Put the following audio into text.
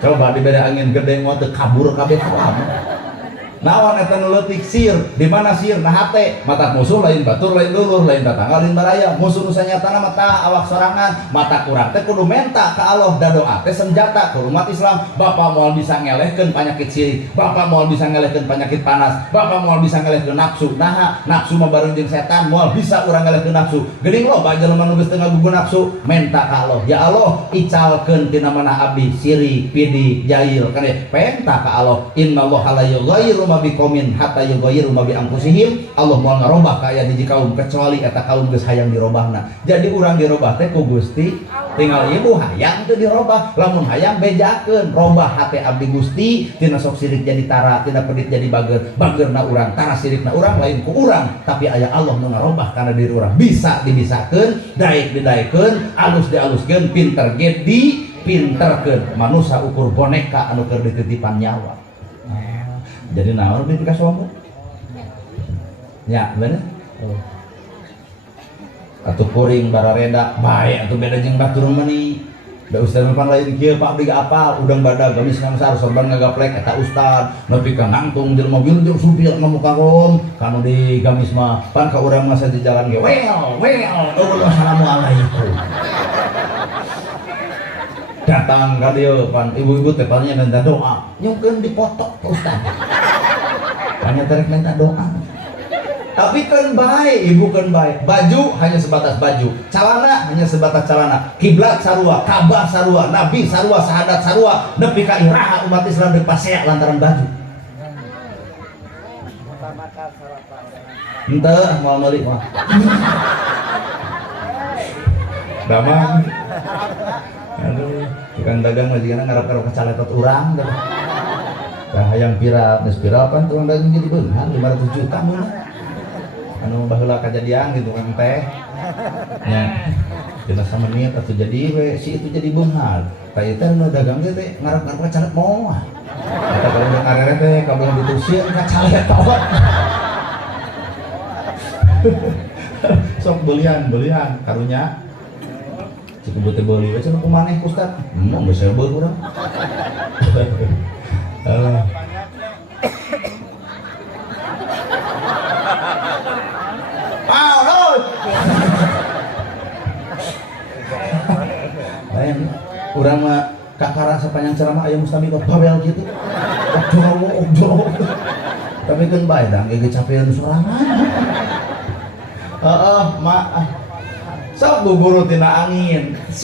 Coba dibeda angin gede mau teu kabur kabeh kamu. Naon eta nu leutik sir, di mana sir? Nah hate, mata musuh lain batur lain dulur lain tetangga lain baraya. Musuh nu sanyatana mah tah awak sorangan, mata kurang teh kudu menta ka Allah da doa teh senjata ka umat Islam. Bapak moal bisa ngelehkeun penyakit sirik, bapak moal bisa ngelehkeun penyakit panas, bapak moal bisa ngelehkeun nafsu. Nah, nafsu mah bareng jeung setan moal bisa urang ngelehkeun nafsu. Geuning loba jelema nu geus teu ngagugu nafsu, menta ka Allah. Ya Allah, icalkeun tina manah abdi sirik, pidi, jahil kana penta ka Allah. Innallaha la yughayyiru ma biqaumin hatta yughayyiru ma bi anfusihim. Allah moal ngarobah ka aya hiji kaum kecuali eta kaum geus hayang dirobahna. Jadi urang dirobah teh ku Gusti, tinggal ibu hayang teu dirobah. Lamun hayang bejakeun, robah hate abdi Gusti, tina sok sirik jadi tara, tina pedit jadi bager, bagerna urang, tara sirikna urang lain ku urang, tapi aya Allah nu ngarobah kana diri urang. Bisa dibisakeun, daek didaekeun, alus dialuskeun, pinter ge dipinterkeun. Manusia ukur boneka anu keur dititipan nyawa. Jadi naon mimpi ka sombong? Ya, bener? Oh. Atuh kuring barareda bae atuh beda jeung batur meuni. Da ustaz pan lain kieu Pak abdi apal udang badag gamis ngangsar sorban ngagaplek eta ustaz nepi ka ngangtung jelema mobil jeung supir nu muka rom kanu di gamis mah pan ka urang mah di jalan ge wel assalamualaikum. Datang ka dieu pan ibu-ibu teh pan minta doa nyungkeun dipoto ka ustaz. Hanya terek minta doa. Tapi kan baik, ibu kan baik. Baju hanya sebatas baju, celana hanya sebatas celana. Kiblat sarua, Ka'bah sarua, Nabi sarua, sahadat sarua, nepi ka iraha umat Islam di pasea lantaran baju. Henteu moal meuli mah. Damang. Aduh, tukang dagang mah jigana ngarep-ngarep kacaletot urang dah. Tah hayang viral, geus viral pan tukang dagang jadi beunghang 500 juta mun. Anu baheula kejadian gitu kan teh ya kita sama niat atuh jadi we si itu jadi beunghal ka ieu teh nu dagang teh ngarep-ngarep calet moal eta kalau udah karere teh kabeh ditusieun ka calet tawat sok belian karunya cukup teh beuli we cenah kumaneh Ustaz mun geus beul urang urang mah kakara sapanjang ceramah aya mustami babel gitu. Ojo. Tapi kan bae da ge capean sorangan. Heeh, sok guguru tina angin.